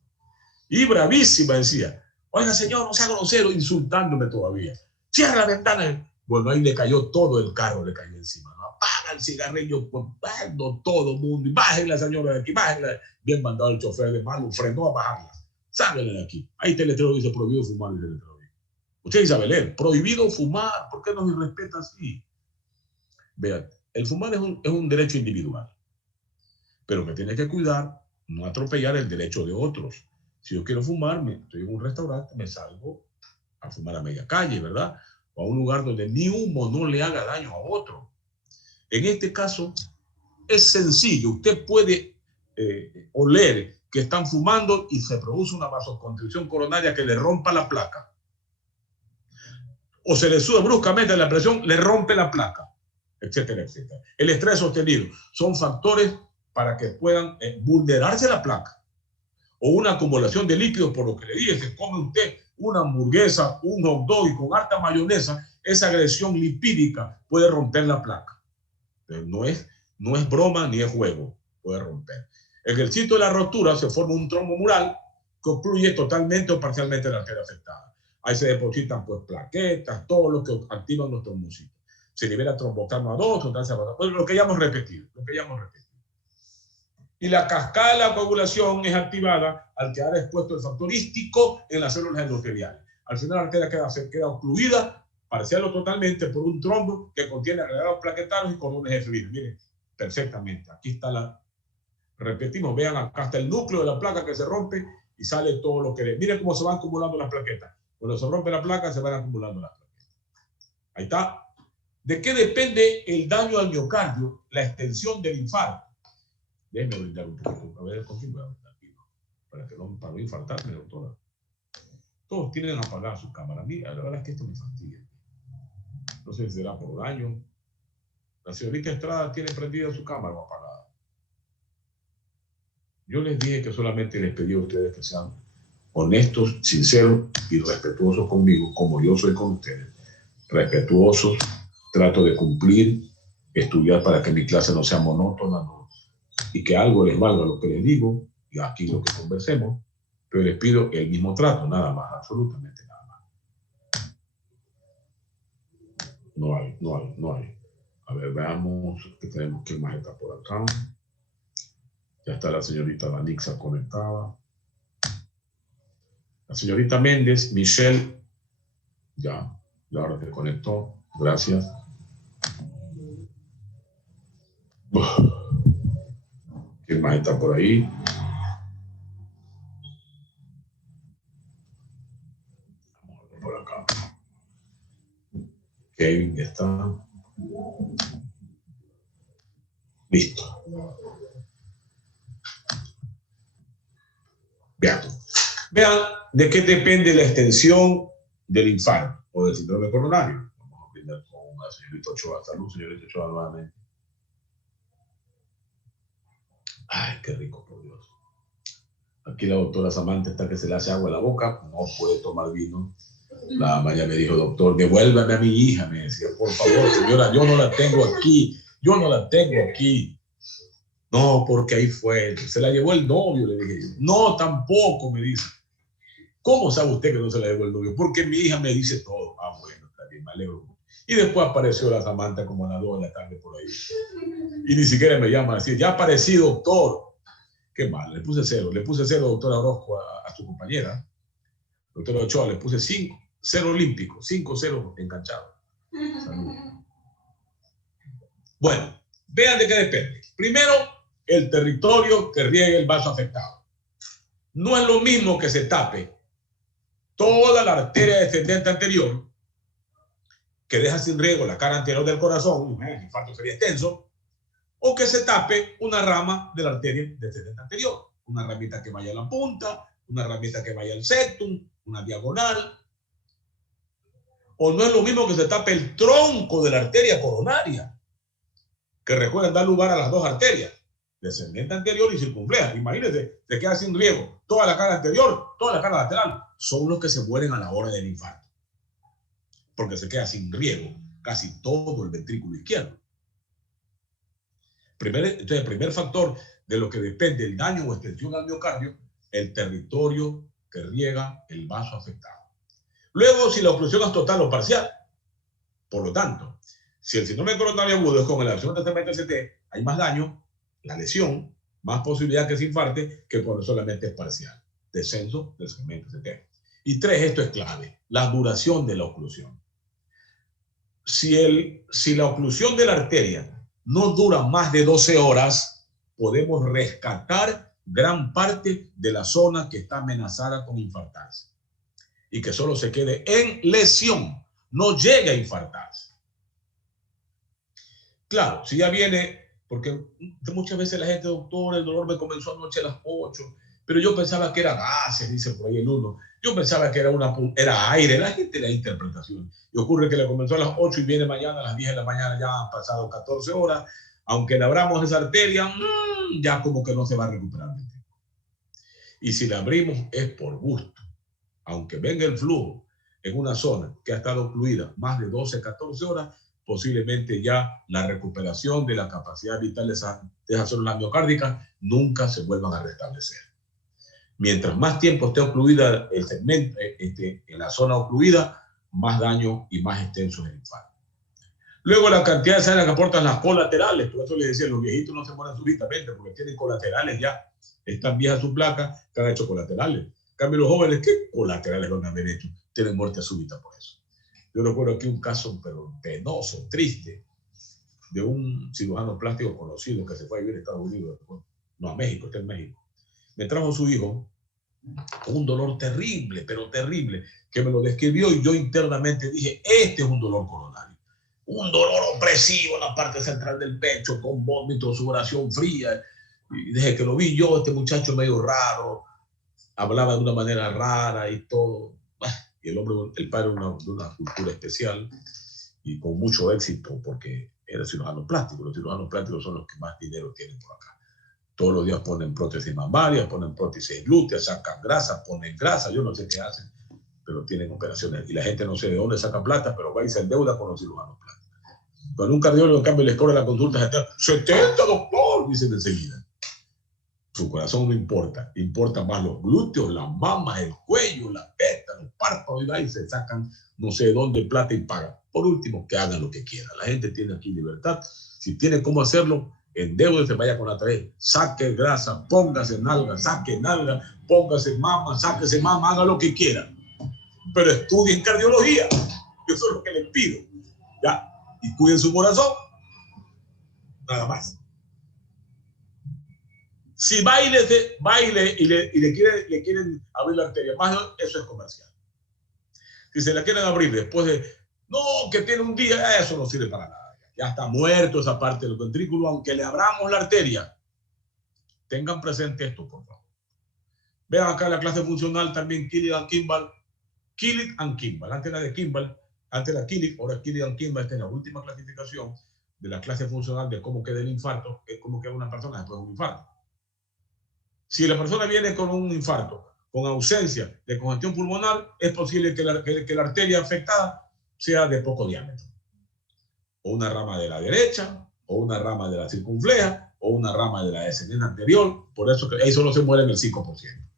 Y bravísima decía, oiga señor, no sea grosero, insultándome todavía. Cierra la ventana. Bueno, ahí le cayó todo el carro, le cayó encima. ¿No? Apaga el cigarrillo, pues, todo el mundo. Y bajen la señora de aquí, bájenla. Bien mandado el chofer de malo, frenó a bajarla. Sáquenla de aquí. Ahí el letrero dice prohibido fumar. Usted sabe leer, prohibido fumar. ¿Por qué nos irrespeta así? Vean, el fumar es un derecho individual. Pero me tiene que cuidar, no atropellar el derecho de otros. Si yo quiero fumar, estoy en un restaurante, me salgo a fumar a media calle, ¿verdad? O a un lugar donde ni humo no le haga daño a otro. En este caso, es sencillo. Usted puede oler que están fumando y se produce una vasoconstricción coronaria que le rompa la placa. O se le sube bruscamente la presión, le rompe la placa, etcétera, etcétera. El estrés sostenido son factores para que puedan vulnerarse la placa. O una acumulación de líquidos, por lo que le dije, se come usted una hamburguesa, un hot dog y con harta mayonesa, esa agresión lipídica puede romper la placa. Pero no es broma ni es juego, puede romper. En el sitio de la rotura se forma un trombo mural que obstruye totalmente o parcialmente la arteria afectada. Ahí se depositan pues plaquetas, todo lo que activan los trombocitos. Se libera trombocano a 2, lo que ya hemos repetido, Y la cascada de la coagulación es activada al quedar expuesto el factor hístico en las células endoteliales. Al final la arteria queda ocluida, parcial o totalmente, por un trombo que contiene agregados plaquetarios y cordones de fluido. Miren, perfectamente. Aquí está repetimos, vean, acá está el núcleo de la placa que se rompe y sale todo lo que... Miren cómo se van acumulando las plaquetas. Cuando se rompe la placa, se van acumulando las plaquetas. Ahí está. ¿De qué depende el daño al miocardio? La extensión del infarto. Déjenme brindar un poquito. A ver, ¿con quién voy a brindar aquí? Para no infartarme, doctora. Todos tienen apagada su cámara. Mira, la verdad es que esto me fastidia. No sé si será por daño. La señorita Estrada tiene prendida su cámara o apagada. Yo les dije que solamente les pedí a ustedes que sean honestos, sinceros y respetuosos conmigo, como yo soy con ustedes. Respetuosos, trato de cumplir, estudiar para que mi clase no sea monótona, y que algo les valga lo que les digo, y aquí lo que conversemos, pero les pido el mismo trato, nada más, absolutamente nada más. No hay. A ver, veamos qué tenemos, quién más está por acá. Ya está la señorita Danixa conectada. La señorita Méndez, Michelle, ya, ahora se conectó, gracias. ¿Quién más está por ahí? Vamos a ver por acá. Kevin está. Listo. Vean de qué depende la extensión del infarto o del síndrome coronario. Vamos a aprender con la señorita Ochoa. Salud, señorita Ochoa, nuevamente. Ay, qué rico, por Dios. Aquí la doctora Samantha está que se le hace agua a la boca, no puede tomar vino. La María me dijo, doctor, devuélvame a mi hija, me decía, por favor, señora, yo no la tengo aquí. No, porque ahí fue, se la llevó el novio, le dije yo. No, tampoco, me dice. ¿Cómo sabe usted que no se la llevó el novio? Porque mi hija me dice todo. Ah, bueno, está bien, me alegro. Y después apareció la Samantha como a las 2 de la tarde por ahí. Y ni siquiera me llama a decir, ya aparecí, doctor. Qué mal, le puse cero, doctora Orozco, a su compañera. Doctora Ochoa, le puse 5, 0 olímpico, 5-0 enganchado. Salud. Bueno, vean de qué depende. Primero, el territorio que riegue el vaso afectado. No es lo mismo que se tape toda la arteria descendente anterior, que deja sin riego la cara anterior del corazón, el infarto sería extenso, o que se tape una rama de la arteria descendente anterior, una ramita que vaya a la punta, una ramita que vaya al septum, una diagonal. O no es lo mismo que se tape el tronco de la arteria coronaria, que recuerden dar lugar a las dos arterias, descendente anterior y circunfleja. Imagínense, se queda sin riego toda la cara anterior, toda la cara lateral. Son los que se mueren a la hora del infarto, porque se queda sin riego casi todo el ventrículo izquierdo. Entonces, el primer factor de lo que depende el daño o extensión al miocardio, el territorio que riega el vaso afectado. Luego, si la oclusión es total o parcial, por lo tanto, si el síndrome coronario agudo es con elevación del segmento CT, hay más daño, la lesión, más posibilidad que se infarte que cuando solamente es parcial. Descenso del segmento CT. Y 3, esto es clave, la duración de la oclusión. Si la oclusión de la arteria no dura más de 12 horas, podemos rescatar gran parte de la zona que está amenazada con infartarse y que solo se quede en lesión, no llegue a infartarse. Claro, si ya viene, porque muchas veces la gente, doctor, el dolor me comenzó anoche a las 8, pero yo pensaba que era gases, dice por ahí el uno. Yo pensaba que era aire, la gente la interpretación. Y ocurre que le comenzó a las 8 y viene mañana a las 10 de la mañana, ya han pasado 14 horas. Aunque le abramos esa arteria, ya como que no se va a recuperar. Y si la abrimos es por gusto. Aunque venga el flujo en una zona que ha estado ocluida más de 12, 14 horas, posiblemente ya la recuperación de la capacidad vital de esas células miocárdicas nunca se vuelvan a restablecer. Mientras más tiempo esté ocluida el segmento, en la zona ocluida, más daño y más extenso es el infarto. Luego, la cantidad de sangre que aportan las colaterales, por eso les decía, los viejitos no se mueren súbitamente porque tienen colaterales ya. Están viejas sus placas que han hecho colaterales. En cambio, los jóvenes, ¿qué colaterales van a haber hecho? Tienen muerte súbita por eso. Yo recuerdo aquí un caso, pero penoso, triste, de un cirujano plástico conocido que se fue a vivir a Estados Unidos, no, a México, está en México. Me trajo su hijo con un dolor terrible, pero terrible, que me lo describió y yo internamente dije, este es un dolor coronario. Un dolor opresivo en la parte central del pecho, con vómito, sudoración fría. Y desde que lo vi yo, este muchacho medio raro, hablaba de una manera rara y todo. Y el hombre, el padre de una cultura especial y con mucho éxito porque era cirujano plástico. Los cirujanos plásticos son los que más dinero tienen por acá. Todos los días ponen prótesis mamarias, ponen prótesis glúteas, sacan grasa, ponen grasa, yo no sé qué hacen, pero tienen operaciones. Y la gente no sé de dónde saca plata, pero va y se endeuda con los cirujanos plásticos. Cuando un cardiólogo en cambio les cobra la consulta, 70, doctor, dicen enseguida. Su corazón no importa, importa más los glúteos, las mamas, el cuello, las tetas, los párpados, y ahí se sacan no sé de dónde plata y pagan. Por último, que hagan lo que quieran. La gente tiene aquí libertad. Si tiene cómo hacerlo, endeudese, vaya con la tarea. Saque grasa, póngase nalga, saque nalga, póngase mama, sáquese mama, haga lo que quiera. Pero estudien cardiología. Eso es lo que les pido. ¿Ya? Y cuiden su corazón. Nada más. Si baile y le quieren abrir la arteria, más eso es comercial. Si se la quieren abrir después de, no, que tiene un día, eso no sirve para nada. Ya está muerto esa parte del ventrículo, aunque le abramos la arteria. Tengan presente esto, por favor. Vean acá la clase funcional también, Killick and Kimball. Killick and Kimball. Antes era de Kimball, antes era Killick, ahora es Killick and Kimball. Esta es la última clasificación de la clase funcional de cómo queda el infarto, es cómo queda una persona después de un infarto. Si la persona viene con un infarto, con ausencia de congestión pulmonar, es posible que la arteria afectada sea de poco diámetro. O una rama de la derecha, o una rama de la circunfleja, o una rama de la descendente anterior. Por eso que ahí solo se muere en el 5%.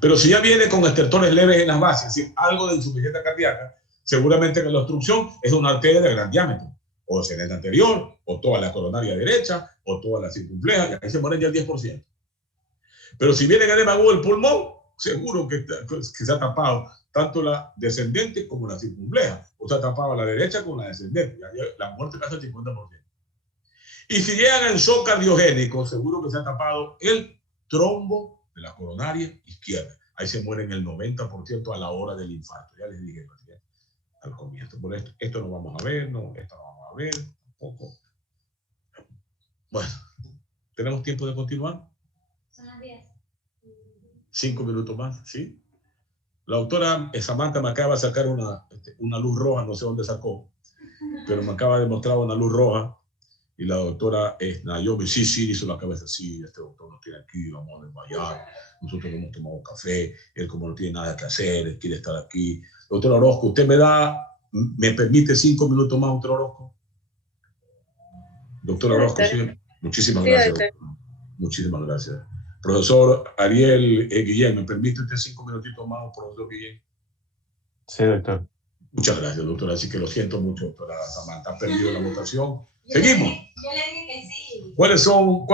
Pero si ya viene con estertores leves en las bases, es decir, algo de insuficiencia cardíaca, seguramente que la obstrucción es una arteria de gran diámetro. O descendente anterior, o toda la coronaria derecha, o toda la circunfleja, y ahí se mueren ya el 10%. Pero si viene edema agudo del pulmón, seguro que se ha tapado tanto la descendente como la circunfleja, o se ha tapado la derecha con la descendente. La muerte pasa el 50%. Y si llegan en shock cardiogénico, seguro que se ha tapado el trombo de la coronaria izquierda. Ahí se mueren el 90% a la hora del infarto. Ya les dije al comienzo. Por esto no vamos a ver, no, esto no vamos a ver, tampoco. Bueno, ¿tenemos tiempo de continuar? Son las 10. 5 minutos más, ¿sí? La doctora Samantha me acaba de sacar una luz roja, no sé dónde sacó, pero me acaba de mostrar una luz roja. Y la doctora Nayomi, sí, hizo la cabeza, sí, este doctor nos tiene aquí, vamos a desmayar, nosotros hemos tomado café, él como no tiene nada que hacer, él quiere estar aquí. Doctor Orozco, ¿usted me permite 5 minutos más, doctor Orozco? Doctor Orozco, sí, muchísimas gracias. Muchísimas gracias. Profesor Ariel Guillén, ¿me permite usted 5 minutitos más, profesor Guillén? Sí, doctor. Muchas gracias, doctora. Así que lo siento mucho, doctora Samantha. Ha perdido la votación. Seguimos. Yo le dije que sí. ¿Cuáles son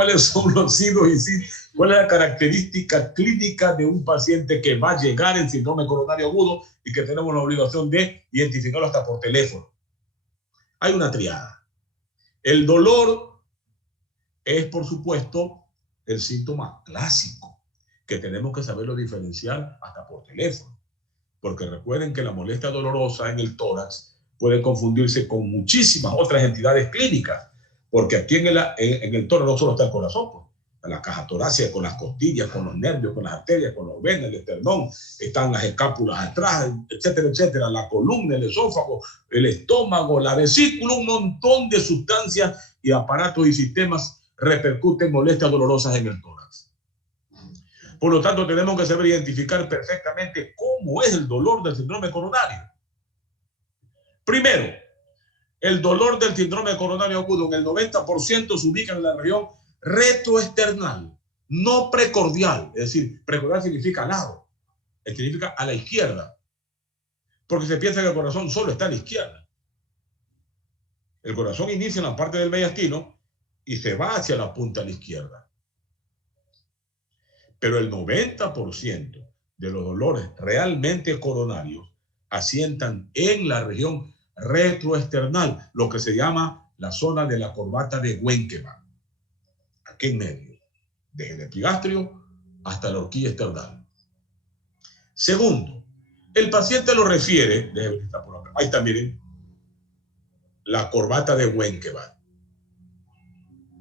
los signos y signos? ¿Cuál es la característica clínica de un paciente que va a llegar en síndrome coronario agudo y que tenemos la obligación de identificarlo hasta por teléfono? Hay una triada. El dolor es, por supuesto, el síntoma clásico, que tenemos que saberlo diferenciar hasta por teléfono. Porque recuerden que la molestia dolorosa en el tórax puede confundirse con muchísimas otras entidades clínicas, porque aquí en el tórax no solo está el corazón, pues, en la caja torácica, con las costillas, con los nervios, con las arterias, con los venas, el esternón, están las escápulas atrás, etcétera, etcétera, la columna, el esófago, el estómago, la vesícula, un montón de sustancias y aparatos y sistemas repercuten molestias dolorosas en el tórax. Por lo tanto, tenemos que saber identificar perfectamente cómo es el dolor del síndrome coronario. Primero, el dolor del síndrome coronario agudo en el 90% se ubica en la región retroesternal, no precordial. Es decir, precordial significa al lado, significa a la izquierda, porque se piensa que el corazón solo está a la izquierda. El corazón inicia en la parte del mediastino y se va hacia la punta a la izquierda. Pero el 90% de los dolores realmente coronarios asientan en la región retroesternal, lo que se llama la zona de la corbata de Wenckebach, aquí en medio, desde el epigastrio hasta la horquilla esternal. Segundo, el paciente lo refiere, déjeme que está por acá, ahí está, miren, la corbata de Wenckebach.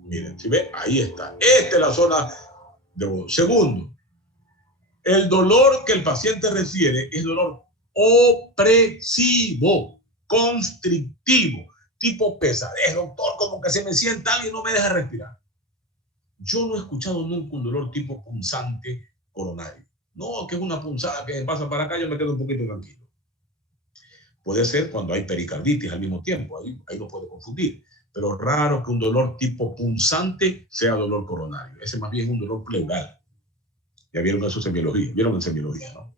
Miren, ¿sí ve? Ahí está. Esta es la zona de... Segundo, el dolor que el paciente refiere es dolor opresivo, constrictivo, tipo pesadez, doctor, como que se me sienta alguien y no me deja respirar. Yo no he escuchado nunca un dolor tipo punzante coronario. No, que es una punzada que pasa para acá, yo me quedo un poquito tranquilo. Puede ser cuando hay pericarditis al mismo tiempo, ahí lo puede confundir. pero raro que un dolor tipo punzante sea dolor coronario. Ese más bien es un dolor pleural. Ya vieron eso en semiología, vieron en semiología, ¿no?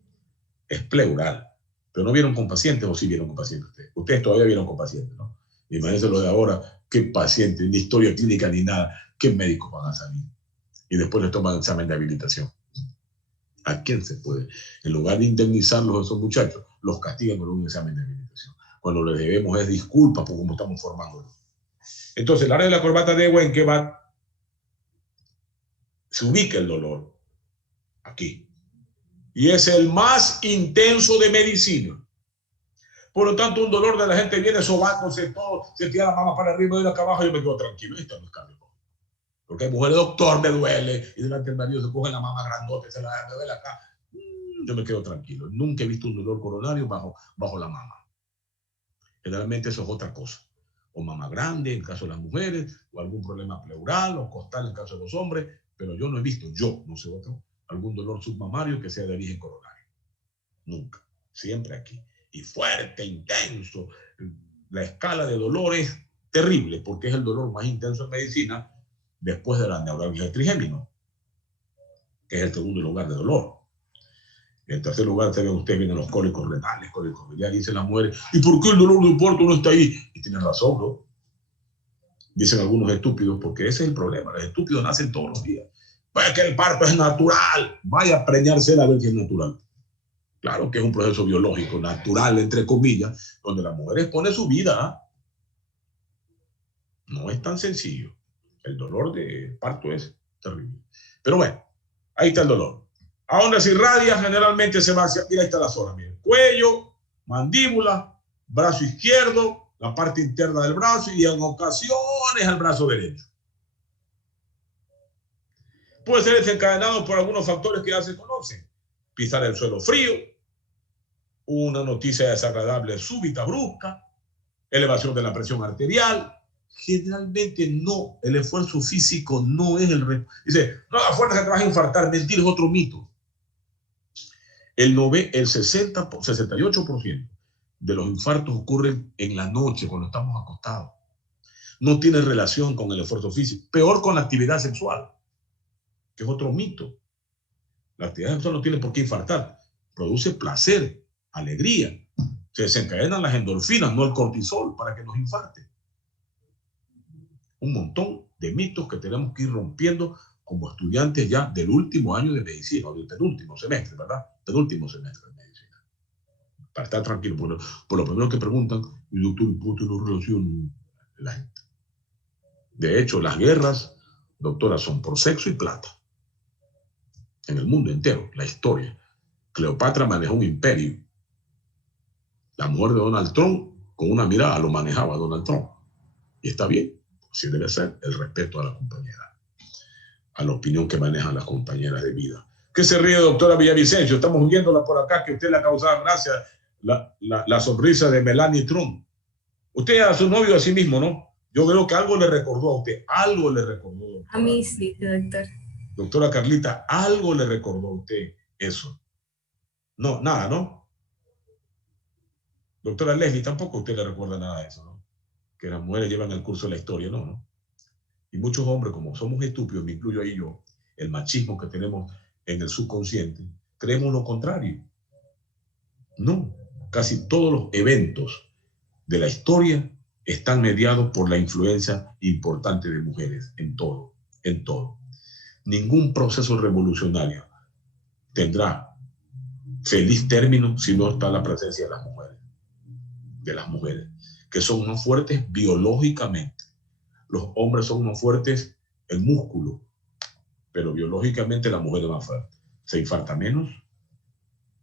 Es pleural. Pero no vieron con pacientes, o sí vieron con pacientes. Ustedes todavía vieron con pacientes, ¿no? Imagínense lo de ahora, qué paciente, ni historia clínica ni nada, qué médicos van a salir. Y después les toman examen de habilitación. ¿A quién se puede? En lugar de indemnizarlos a esos muchachos, los castigan con un examen de habilitación. Cuando les debemos es disculpas por cómo estamos formándolos. Entonces, el área de la corbata de Wenckebach se ubica el dolor aquí. Y es el más intenso de medicina. Por lo tanto, un dolor de la gente viene sobándose todo, se tira la mama para arriba y de acá abajo, y yo me quedo tranquilo. Esto no es cambio. Porque hay mujeres, doctor, me duele, y delante del marido se coge la mama grandote, se la me duele acá. Yo me quedo tranquilo. Nunca he visto un dolor coronario bajo la mama. Generalmente eso es otra cosa. O mama grande en el caso de las mujeres, o algún problema pleural o costal en el caso de los hombres, pero yo no he visto, no sé otro, algún dolor submamario que sea de origen coronario. Nunca. Siempre aquí. Y fuerte, intenso. La escala de dolor es terrible, porque es el dolor más intenso en medicina después de la neuralgia trigémino, que es el segundo lugar de dolor. En tercer lugar, usted vienen los cólicos renales, cólicos biliares, dicen las mujeres, ¿y por qué el dolor de parto no está ahí? Y tienen razón, ¿no? Dicen algunos estúpidos, porque ese es el problema. Los estúpidos nacen todos los días. Pues que el parto es natural. Vaya a preñarse a ver si es natural. Claro que es un proceso biológico, natural, entre comillas, donde la mujer expone su vida. No es tan sencillo. El dolor de parto es terrible. Pero bueno, ahí está el dolor. ¿A dónde se irradia? Generalmente se va hacia, mira, ahí está la zona, mira, cuello, mandíbula, brazo izquierdo, la parte interna del brazo y en ocasiones al brazo derecho. Puede ser desencadenado por algunos factores que ya se conocen. Pisar el suelo frío, una noticia desagradable súbita, brusca, elevación de la presión arterial. Generalmente no, el esfuerzo físico no es el... Dice, no haga fuerza que te vas a infartar. Mentira, es otro mito. El 68% de los infartos ocurren en la noche, cuando estamos acostados. No tiene relación con el esfuerzo físico. Peor con la actividad sexual, que es otro mito. La actividad sexual no tiene por qué infartar. Produce placer, alegría. Se desencadenan las endorfinas, no el cortisol, para que nos infarte. Un montón de mitos que tenemos que ir rompiendo como estudiantes ya del último año de medicina, o del penúltimo semestre, ¿verdad? Penúltimo semestre de medicina. Para estar tranquilo, por lo primero que preguntan, el doctor, ¿por qué no relaciona la gente? De hecho, las guerras, doctora, son por sexo y plata. En el mundo entero, la historia. Cleopatra manejó un imperio. La mujer de Donald Trump, con una mirada, lo manejaba Donald Trump. Y está bien, así debe ser, el respeto a la compañera, a la opinión que manejan las compañeras de vida. ¿Qué se ríe, doctora Villavicencio? Estamos viéndola por acá, que usted le ha causado gracia la sonrisa de Melania Trump. Usted a su novio a sí mismo, ¿no? Yo creo que algo le recordó a usted, algo le recordó. Doctora. A mí sí, doctor. Doctora Carlita, algo le recordó a usted eso. No, nada, ¿no? Doctora Leslie, tampoco a usted le recuerda nada de eso, ¿no? Que las mujeres llevan el curso de la historia, ¿no? Y muchos hombres, como somos estúpidos, me incluyo ahí yo, el machismo que tenemos en el subconsciente, creemos lo contrario. No, casi todos los eventos de la historia están mediados por la influencia importante de mujeres en todo, en todo. Ningún proceso revolucionario tendrá feliz término si no está la presencia de las mujeres, que son más fuertes biológicamente. Los hombres son más fuertes en músculo, pero biológicamente la mujer es más fuerte. Se infarta menos,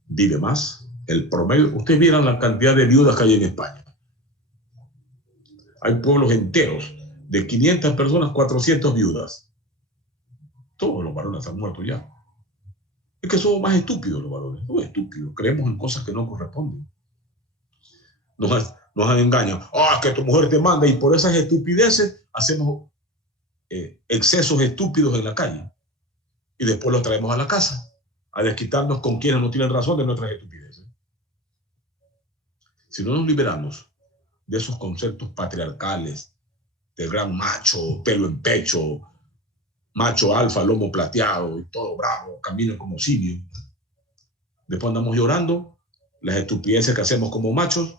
vive más. El promedio, ustedes vieran la cantidad de viudas que hay en España. Hay pueblos enteros de 500 personas, 400 viudas. Todos los varones han muerto ya. Es que somos más estúpidos los varones. Somos estúpidos. Creemos en cosas que no corresponden. Nos han engañado. Ah, que tu mujer te manda, y por esas estupideces hacemos excesos estúpidos en la calle. Y después los traemos a la casa a desquitarnos con quienes no tienen razón de nuestras estupideces. Si no nos liberamos de esos conceptos patriarcales, del gran macho, pelo en pecho, macho alfa, lomo plateado y todo bravo, camino como simio. Después andamos llorando las estupideces que hacemos como machos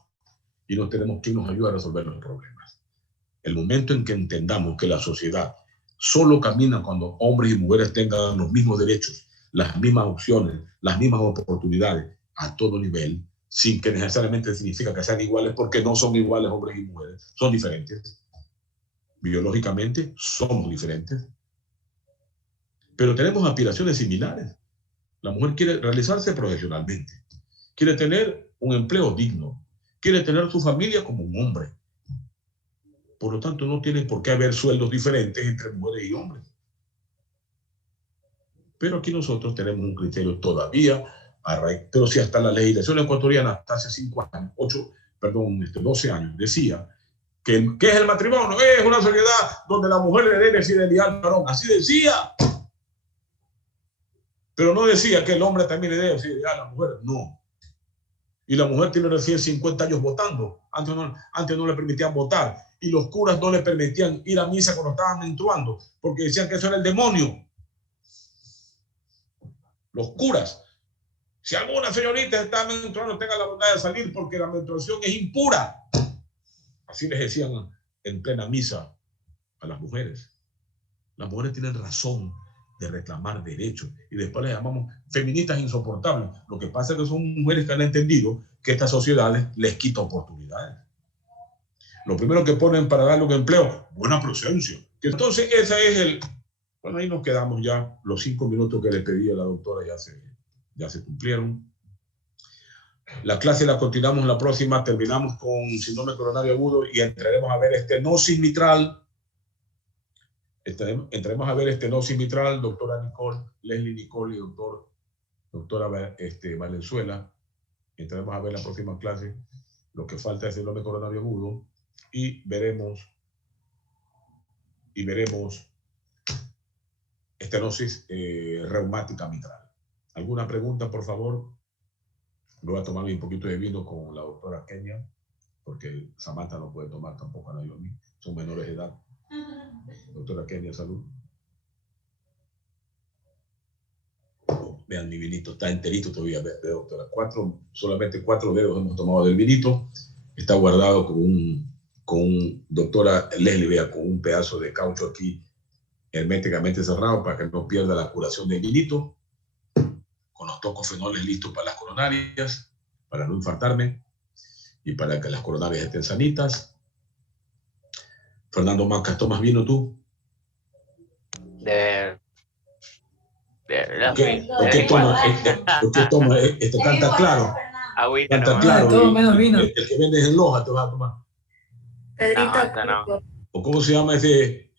y no tenemos quien nos ayude a resolver los problemas. El momento en que entendamos que la sociedad solo camina cuando hombres y mujeres tengan los mismos derechos, las mismas opciones, las mismas oportunidades a todo nivel, sin que necesariamente significa que sean iguales, porque no son iguales hombres y mujeres, son diferentes. Biológicamente somos diferentes, pero tenemos aspiraciones similares. La mujer quiere realizarse profesionalmente, quiere tener un empleo digno, quiere tener su familia como un hombre. Por lo tanto, no tiene por qué haber sueldos diferentes entre mujeres y hombres. Pero aquí nosotros tenemos un criterio todavía, pero si hasta la legislación ecuatoriana, hasta hace 12 años, decía que ¿qué es el matrimonio? Es una sociedad donde la mujer le debe fidelidad al varón. Así decía. Pero no decía que el hombre también le debe fidelidad a la mujer. No. Y la mujer tiene recién 50 años votando. Antes no le permitían votar. Y los curas no le permitían ir a misa cuando estaban menstruando, porque decían que eso era el demonio. Los curas. Si alguna señorita está menstruando, tenga la bondad de salir porque la menstruación es impura. Así les decían en plena misa a las mujeres. Las mujeres tienen razón de reclamar derechos y después les llamamos feministas insoportables. Lo que pasa es que son mujeres que han entendido que estas sociedades les quita oportunidades. Lo primero que ponen para darle un empleo, buena presencia. Entonces ese es el... Bueno, ahí nos quedamos ya. Los 5 minutos que le pedí a la doctora ya se cumplieron. La clase la continuamos la próxima. Terminamos con síndrome coronario agudo y entraremos a ver estenosis mitral. Entraremos a ver estenosis mitral, doctora Leslie Nicole y doctora Valenzuela. Entraremos a ver la próxima clase lo que falta es síndrome coronario agudo y veremos estenosis reumática mitral. ¿Alguna pregunta, por favor? Voy a tomarme un poquito de vino con la doctora Kenia, porque Samantha no puede tomar tampoco a Naomi, son menores de edad. Doctora Kenia, salud. Vean mi vinito, está enterito todavía, doctora. Solamente 4 dedos hemos tomado del vinito. Está guardado con doctora Leslie, vea, con un pedazo de caucho aquí herméticamente cerrado para que no pierda la curación del vinito. Con los tocofenoles listos para las coronarias, para no infartarme y para que las coronarias estén sanitas. Fernando Macas, ¿tomas vino tú? ¿Por qué toma? Canta claro. Agüita, Canta no, claro. todo menos vino. El que vendes en Loja te vas a tomar. Pedrito, no. ¿O cómo se llama ese